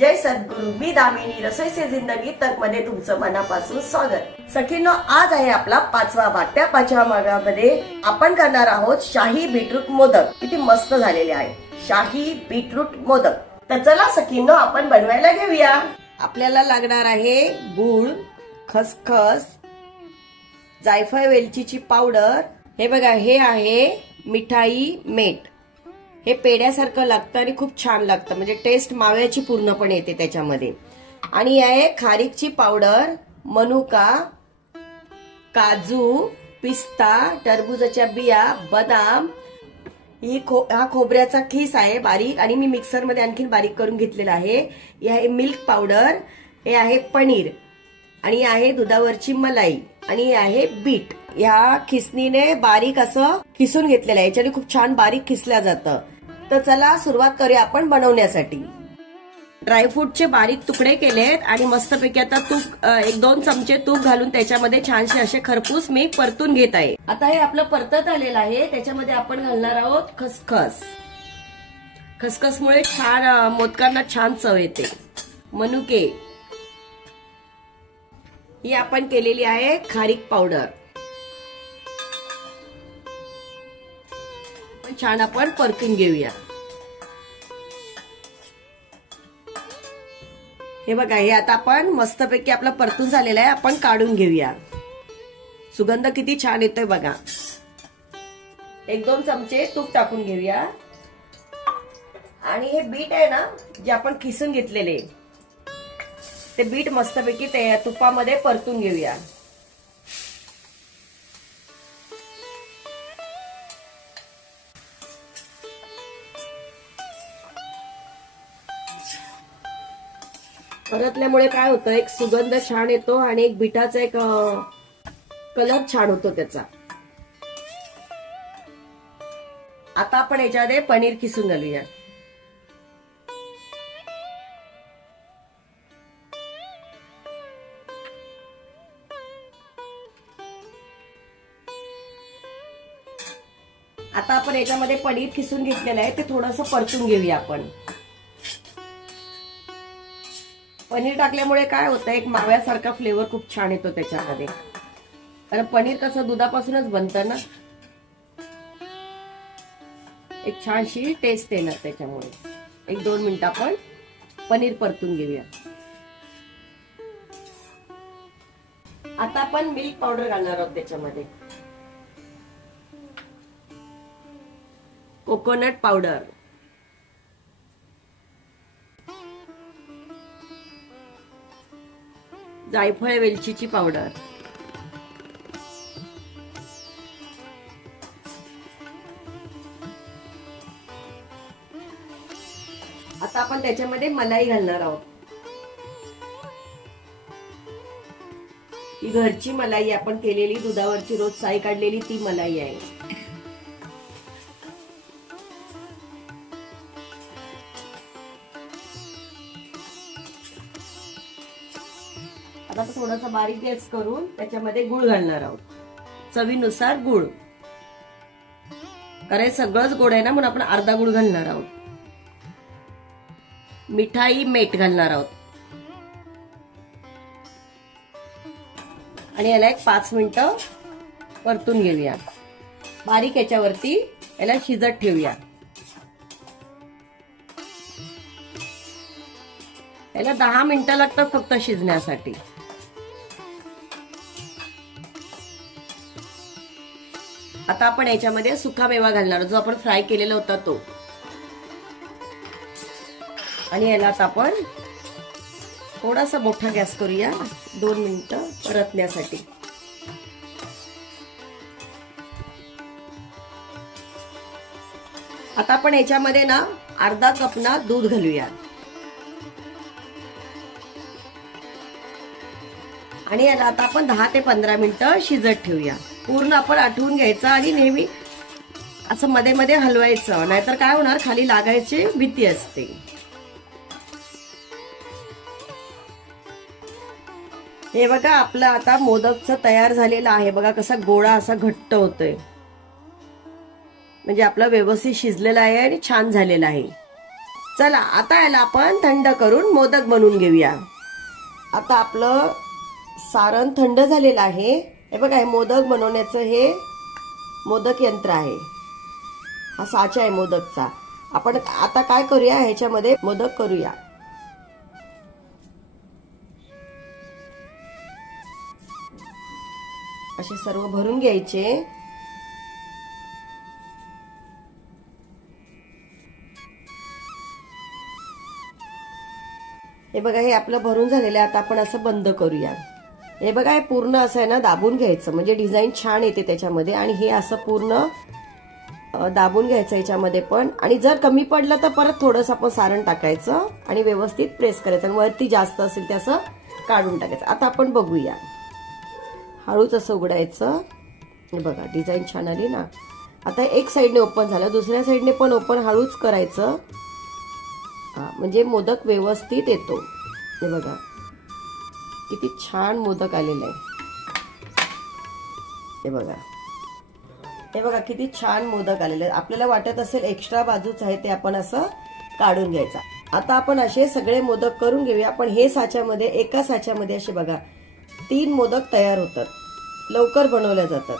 जय सद्गुरु। मी दामिनी रसोई से जिंदगी तक मध्ये तुमचं मनापासून स्वागत। सखींनो, आज आहे आपला 5वा भाग। त्या 5व्या भागामध्ये आपण करणार आहोत शाही बीटरूट मोदक। किती मस्त झालेले आहे शाही बीटरूट मोदक। तर चला सखींनो, आपण बनवायला घेऊया। आपल्याला लागणार आहे गूळ, खसखस, जायफळ वेलचीची पावडर। हे बघा, हे आहे मिठाई मीठ। हे पेड्यासारखं लागतं आणि खूप छान लागतं, म्हणजे टेस्ट माव्याची पूर्णपणे येते त्याच्यामध्ये। आणि आहे खारीकची पावडर, मनुका, काजू, पिस्ता, टरबूजाच्या बिया, बदाम, हा खोबऱ्याचा खीस आहे बारीक, आणि मी मिक्सर मध्ये आणखीन बारीक करून घेतलेला आहे। हे आहे मिल्क पावडर, हे आहे पनीर, आणि आहे दुधावरची मलाई, आणि हे आहे बीट। या खिसणीने बारीक असं खिसून घेतलेलं आहे, याच्याने खूप छान बारीक खिसल्या जातं। तर चला सुरुवात करूया आपण बनवण्यासाठी। ड्रायफ्रूटचे बारीक तुकडे केलेत आणि मस्तपैकी आता तूप 1-2 चमचे तूप घालून त्याच्यामध्ये छानसे असे खरपूस मी परतून घेत आहे। आता हे आपलं परतत आलेलं आहे, त्याच्यामध्ये आपण घालणार आहोत खसखस। खसखसमुळे छान मोदकांना छान चव येते। मनुके, ही आपण केलेली आहे खारीक पावडर, छान आपण परतून घेऊया। हे बघा, हे आता आपण मस्तपैकी आपलं परतून झालेलं आहे, आपण काढून घेऊया। सुगंध किती छान येतोय बघा। 1-2 चमचे तूप टाकून घेऊया, आणि हे बीट आहे ना, जे आपण खिसून घेतलेले, ते बीट मस्तपैकी त्या तुपामध्ये परतून घेऊया। परतल्यामुळे काय होतं, एक सुगंध छान येतो आणि एक बीटाचा एक कलर छान होतो त्याचा। आता आपण याच्यामध्ये पनीर किसून घालूया। आता आपण याच्यामध्ये पनीर किसून घेतलेलं आहे, ते थोडंसं परतून घेऊया आपण। पनीर टाकल्यामुळे काय होतं, एक माव्यासारखा फ्लेवर खूप छान येतो त्याच्यामध्ये, कारण पनीर कसं दुधापासूनच बनतं ना, एक छानशी टेस्ट येणार त्याच्यामुळे। 1-2 मिनिटं आपण पनीर परतून घेऊया। आता आपण मिल्क पावडर घालणार आहोत त्याच्यामध्ये, कोकोनट पावडर, जायफळ वेलचीची पावडर, आता आपण त्याच्यामध्ये मलाई घालणार आहोत। ही घरची मलाई आपण केलेली, दुधावरची रोज साई काढलेली ती मलाई आहे। आता थोडासा बारीक गॅस करून त्याच्यामध्ये गुळ घालणार आहोत, चवीनुसार गुळ, कारण सगळंच गोड आहे ना, म्हणून आपण अर्धा गुळ घालणार आहोत। मिठाई मीठ घालणार आहोत, आणि याला एक 5 मिनिटं परतून घेऊया। बारीक याच्यावरती याला शिजत ठेवूया। याला 10 मिनिटं लागतात फक्त शिजण्यासाठी। आता आपण याच्यामध्ये सुका मेवा घालणार, जो आपण फ्राय केलेला होता तो, आणि याला आता आपण थोडासा मोठा गॅस करूया 2 मिनिटं परतण्यासाठी। आता आपण याच्यामध्ये ना अर्धा कप ना दूध घालूया, आणि याला आता आपण 10 ते 15 मिनिटं शिजत ठेवूया। पूर्ण आपण आठवून घ्यायचं, आणि नेहमी असं मध्ये मध्ये हलवायचं, नाहीतर काय होणार, खाली लागायची भीती असते। हे बघा, आपलं आता मोदकचं तयार झालेलं आहे। बघा कसा गोळा असा घट्ट होतोय, म्हणजे आपला व्यवस्थित शिजलेला आहे आणि छान झालेला आहे। चला आता याला आपण थंड करून मोदक बनवून घेऊया। आता आपलं सारण थंड झालेलं आहे। हे बघा, हे मोदक बनवण्याचं हे मोदक यंत्र आहे, हा साचा आहे मोदकचा। आपण आता काय करूया, ह्याच्यामध्ये मोदक करूया। असे सर्व भरून घ्यायचे। हे बघा, हे आपलं भरून झालेलं आहे। आता आपण असं बंद करूया। हे बघा, हे पूर्ण असं आहे ना दाबून घ्यायचं, म्हणजे डिझाईन छान येते त्याच्यामध्ये। आणि हे असं पूर्ण दाबून घ्यायचं याच्यामध्ये पण। आणि जर कमी पडलं तर परत थोडंसं आपण सारण टाकायचं आणि व्यवस्थित प्रेस करायचं, आणि वरती जास्त असेल ते असं काढून टाकायचं। आता आपण बघूया, हळूच असं उघडायचं। हे बघा, डिझाईन छान आली ना। आता एक साईडने ओपन झालं, दुसऱ्या साईडने पण ओपन हळूच करायचं, म्हणजे मोदक व्यवस्थित येतो। हे बघा किती छान मोदक आलेलं आहे। हे बघा, हे बघा किती छान मोदक आलेले आहेत। आपल्याला वाटत असेल एक्स्ट्रा बाजूच आहे ते आपण असं काढून घ्यायचं। आता आपण असे सगळे मोदक करून घेऊया। आपण हे साच्यामध्ये, एका साच्यामध्ये असे बघा 3 मोदक तयार होतात, लवकर बनवल्या जातात।